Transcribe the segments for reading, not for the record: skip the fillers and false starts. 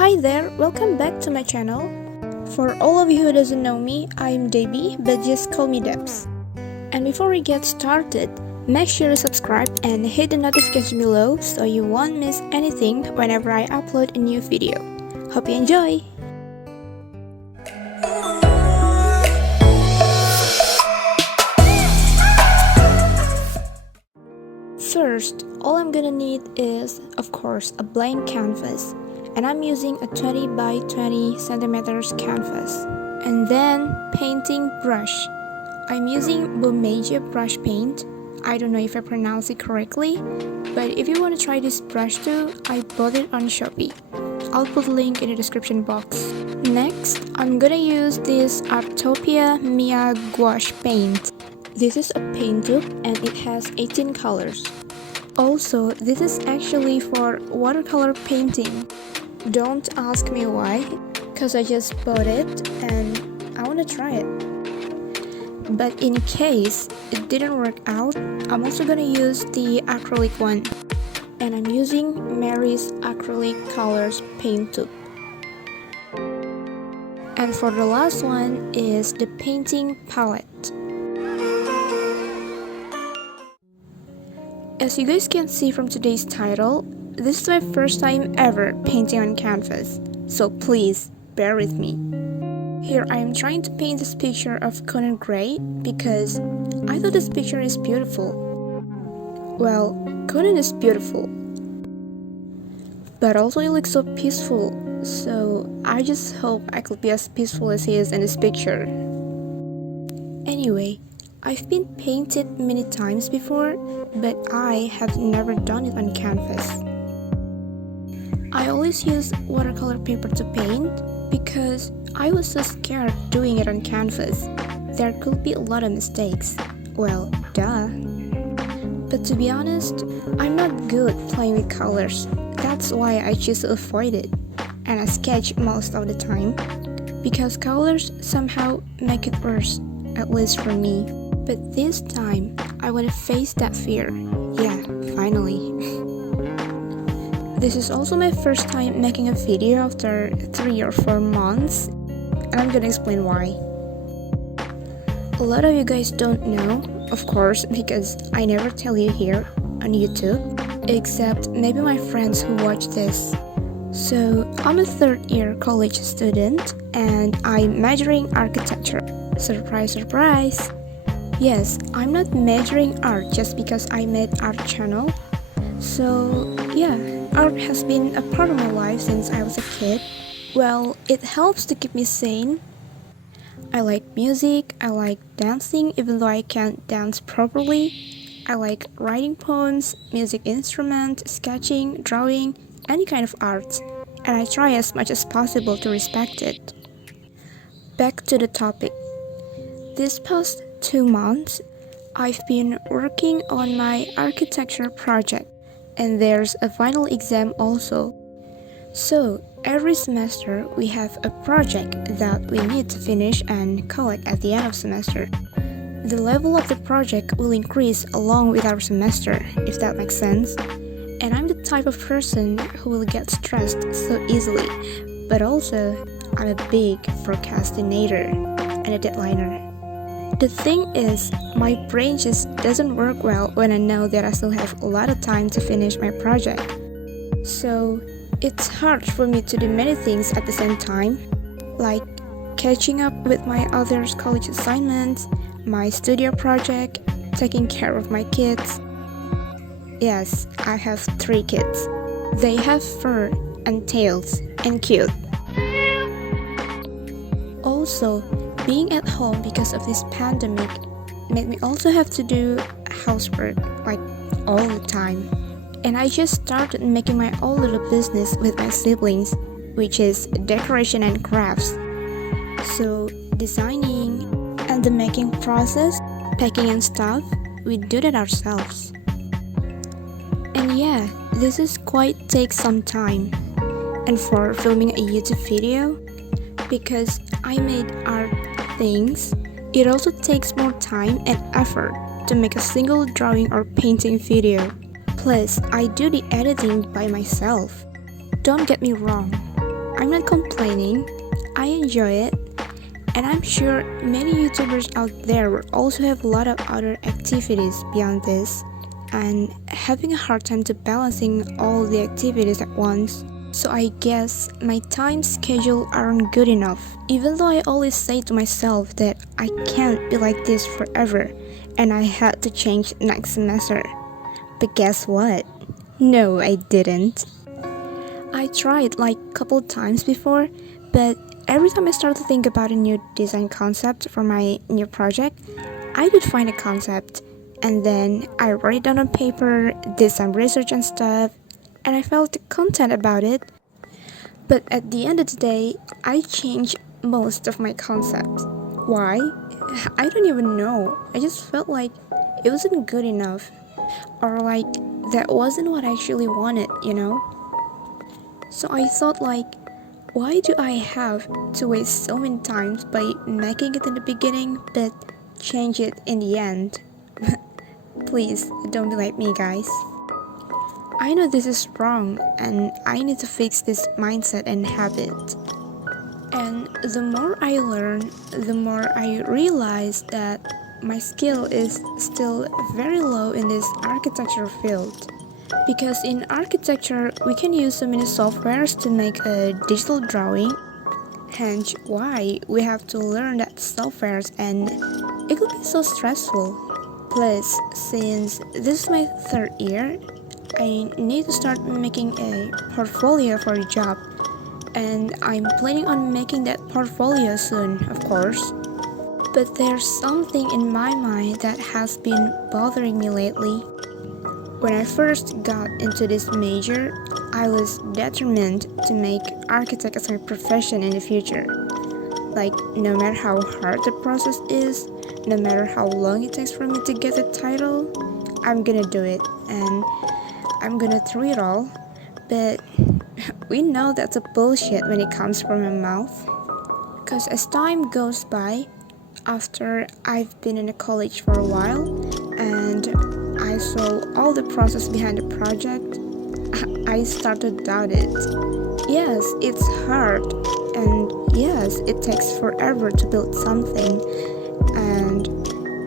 Hi there, welcome back to my channel. For all of you who doesn't know me, I'm Debbie, but just call me Debbs. And before we get started, make sure to subscribe and hit the notification below so you won't miss anything whenever I upload a new video. Hope you enjoy! First, all I'm gonna need is, of course, a blank canvas. And I'm using a 20 by 20 centimeters canvas. And then painting brush. I'm using Boumagia brush paint. I don't know if I pronounce it correctly, but if you want to try this brush too, I bought it on Shopee. I'll put a link in the description box. Next, I'm gonna use this Artopia Mia gouache paint. This is a paint tube and it has 18 colors. Also, this is actually for watercolor painting. Don't ask me why, because I just bought it and I want to try it. But in case it didn't work out, I'm also gonna use the acrylic one. And I'm using Mary's Acrylic Colors paint tube. And for the last one is the painting palette. As you guys can see from today's title, this is my first time ever painting on canvas, so please bear with me. Here I am trying to paint this picture of Conan Gray because I thought this picture is beautiful. Well, Conan is beautiful, but also he looks so peaceful, so I just hope I could be as peaceful as he is in this picture. Anyway, I've been painted many times before, but I have never done it on canvas. I always use watercolor paper to paint because I was so scared doing it on canvas. There could be a lot of mistakes. Well, duh. But to be honest, I'm not good playing with colors. That's why I choose to avoid it. And I sketch most of the time because colors somehow make it worse, at least for me. But this time, I want to face that fear. Yeah, finally. This is also my first time making a video after 3 or 4 months, and I'm gonna explain why. A lot of you guys don't know, of course, because I never tell you here on YouTube, except maybe my friends who watch this. So, I'm a third-year college student, and I'm majoring architecture. Surprise, surprise! Yes, I'm not majoring art just because I made art channel. So, yeah. Art has been a part of my life since I was a kid. Well, it helps to keep me sane. I like music, I like dancing even though I can't dance properly. I like writing poems, music instrument, sketching, drawing, any kind of art. And I try as much as possible to respect it. Back to the topic. This past 2 months, I've been working on my architecture project. And there's a final exam also. So, every semester we have a project that we need to finish and collect at the end of semester. The level of the project will increase along with our semester, if that makes sense. And I'm the type of person who will get stressed so easily, but also I'm a big procrastinator and a deadliner. The thing is, my brain just doesn't work well when I know that I still have a lot of time to finish my project. So, it's hard for me to do many things at the same time, like catching up with my other college assignments, my studio project, taking care of my kids. Yes, I have 3 kids. They have fur and tails and cute. Also, being at home because of this pandemic made me also have to do housework like all the time. And I just started making my own little business with my siblings, which is decoration and crafts. So designing and the making process, packing and stuff, we do that ourselves. And yeah, this is quite takes some time. And for filming a YouTube video, because I made art things, it also takes more time and effort to make a single drawing or painting video. Plus, I do the editing by myself. Don't get me wrong, I'm not complaining, I enjoy it, and I'm sure many YouTubers out there will also have a lot of other activities beyond this and having a hard time to balancing all the activities at once. So I guess my time schedule aren't good enough, even though I always say to myself that I can't be like this forever and I had to change next semester. But guess what? No, I didn't. I tried like a couple times before, but every time I start to think about a new design concept for my new project, I would find a concept and then I write it down on paper, did some research and stuff, and I felt content about it. But at the end of the day, I changed most of my concepts. Why? I don't even know. I just felt like it wasn't good enough, or like that wasn't what I actually wanted, you know? So I thought like, why do I have to waste so many times by making it in the beginning but change it in the end? Please don't be like me, guys. I know this is wrong and I need to fix this mindset and habit. And the more I learn, the more I realize that my skill is still very low in this architecture field. Because in architecture, we can use so many softwares to make a digital drawing, hence why we have to learn that softwares and it could be so stressful. Plus, since this is my third year, I need to start making a portfolio for a job, and I'm planning on making that portfolio soon, of course. But there's something in my mind that has been bothering me lately. When I first got into this major, I was determined to make architect as my profession in the future. Like, no matter how hard the process is, no matter how long it takes for me to get the title, I'm gonna do it, and I'm gonna through it all. But we know that's a bullshit when it comes from my mouth. Because as time goes by, after I've been in a college for a while, and I saw all the process behind the project, I started to doubt it. Yes, it's hard, and yes, it takes forever to build something, and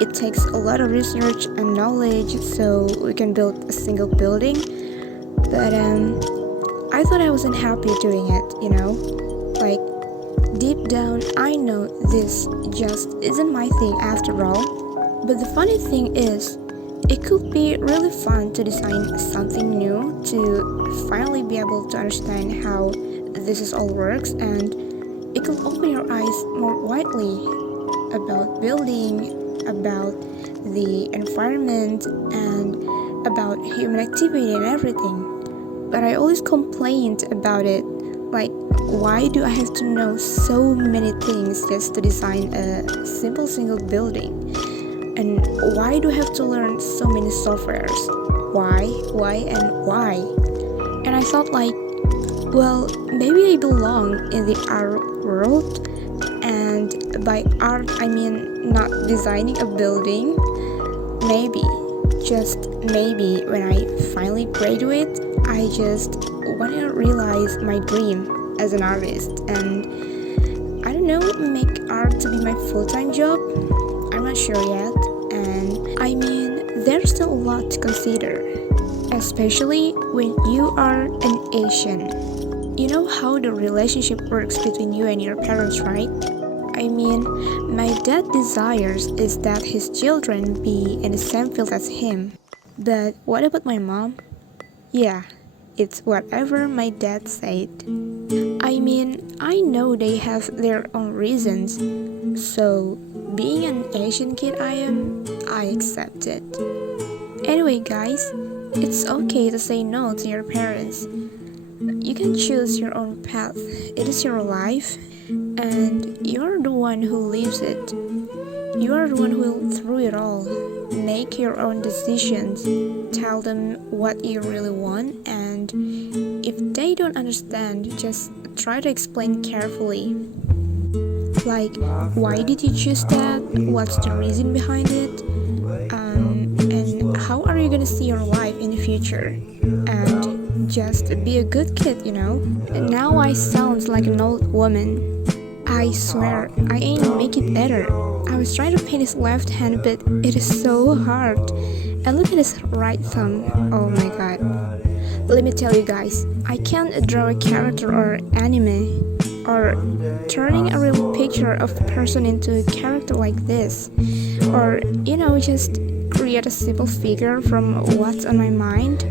it takes a lot of research and knowledge so we can build a single building. But I thought I wasn't happy doing it, you know? Like, deep down, I know this just isn't my thing after all. But the funny thing is, it could be really fun to design something new, to finally be able to understand how this is all works, and it could open your eyes more widely about building, about the environment, and about human activity and everything. But I always complained about it, like, why do I have to know so many things just to design a simple single building? And why do I have to learn so many softwares? Why, and why? And I thought like, well, maybe I belong in the art world, and by art I mean not designing a building. Maybe, just maybe, when I finally graduate, I just want to realize my dream as an artist, and I don't know, make art to be my full-time job. I'm not sure yet, and I mean, there's still a lot to consider, especially when you are an Asian. You know how the relationship works between you and your parents, right? I mean, my dad desires is that his children be in the same field as him. But what about my mom? Yeah, it's whatever my dad said. I mean, I know they have their own reasons, so being an Asian kid I accept it. Anyway guys, it's okay to say no to your parents. You can choose your own path. It is your life, and you're the one who lives it. You are the one who will through it all. Make your own decisions. Tell them what you really want, and if they don't understand, just try to explain carefully. Like, why did you choose that? What's the reason behind it? And how are you gonna see your life in the future? And just be a good kid, you know? And now I sound like an old woman. I swear, I ain't make it better. I was trying to paint his left hand, but it is so hard. And look at his right thumb. Oh my god. Let me tell you guys, I can't draw a character or anime, or turning a real picture of a person into a character like this, or just create a simple figure from what's on my mind.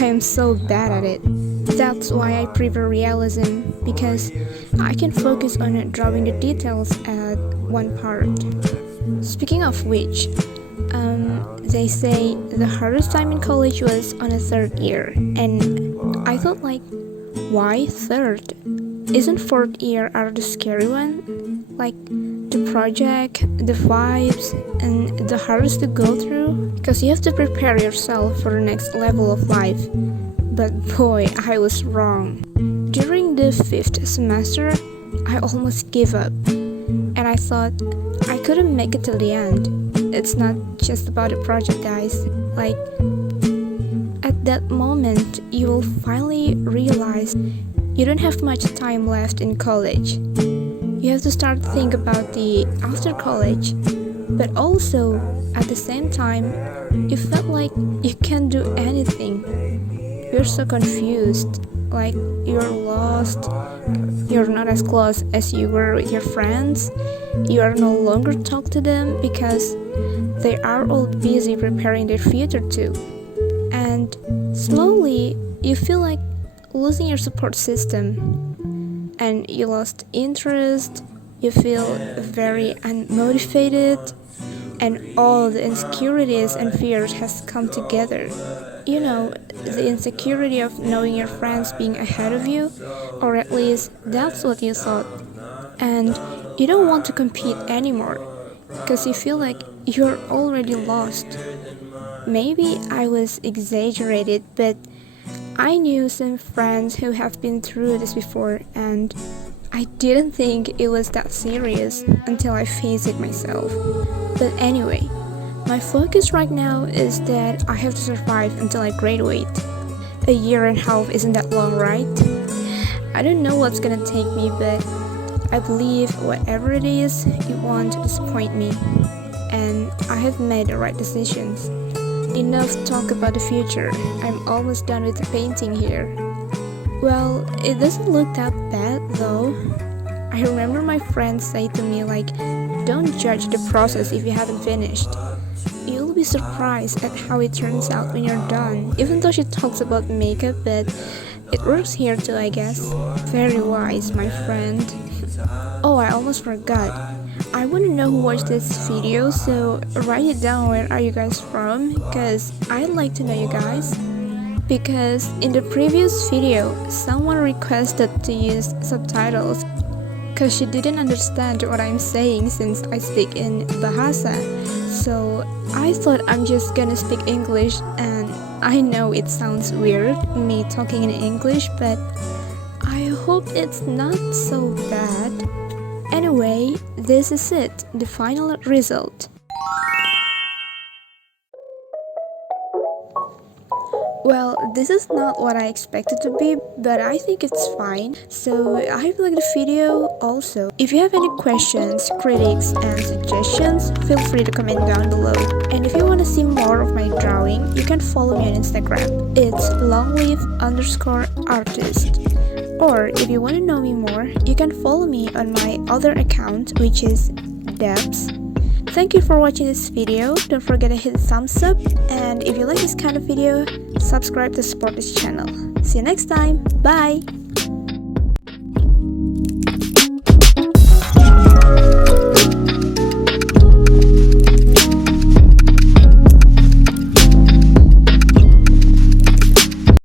I am so bad at it. That's why I prefer realism, because I can focus on drawing the details at one part. Speaking of which, they say the hardest time in college was on a third year, and I thought like, why third? Isn't fourth year are the scary one? Like the project, the vibes, and the hardest to go through? Because you have to prepare yourself for the next level of life. But boy, I was wrong. During the 5th semester, I almost gave up. And I thought I couldn't make it till the end. It's not just about the project, guys. Like, at that moment, you will finally realize you don't have much time left in college. You have to start to think about the after college. But also, at the same time, you felt like you can't do anything. You're so confused, like you're lost, you're not as close as you were with your friends, you are no longer talk to them because they are all busy preparing their future too. And slowly, you feel like losing your support system, and you lost interest, you feel very unmotivated, and all the insecurities and fears has come together. You know, the insecurity of knowing your friends being ahead of you, or at least that's what you thought. And you don't want to compete anymore, because you feel like you're already lost. Maybe I was exaggerated, but I knew some friends who have been through this before, and I didn't think it was that serious until I faced it myself. But anyway, my focus right now is that I have to survive until I graduate. A year and a half isn't that long, right? I don't know what's gonna take me, but I believe whatever it is, it won't disappoint me. And I have made the right decisions. Enough talk about the future. I'm almost done with the painting here. Well, it doesn't look that bad though. I remember my friends say to me like, don't judge the process if you haven't finished. You'll be surprised at how it turns out when you're done. Even though she talks about makeup, but it works here too, I guess. Very wise, my friend. Oh, I almost forgot. I want to know who watched this video, so write it down. Where are you guys from? Because I'd like to know you guys. Because in the previous video, someone requested to use subtitles because she didn't understand what I'm saying since I speak in Bahasa. So I thought I'm just gonna speak English, and I know it sounds weird, me talking in English, but I hope it's not so bad. Anyway, this is it, the final result. Well, this is not what I expected to be, but I think it's fine. So I hope you like the video. Also, if you have any questions, critiques, and suggestions, feel free to comment down below. And if you want to see more of my drawing, you can follow me on Instagram. It's longlive_artist. Or if you want to know me more, you can follow me on my other account, which is Debbs. Thank you for watching this video. Don't forget to hit the thumbs up, and if you like this kind of video, subscribe to support this channel. See you next time. Bye!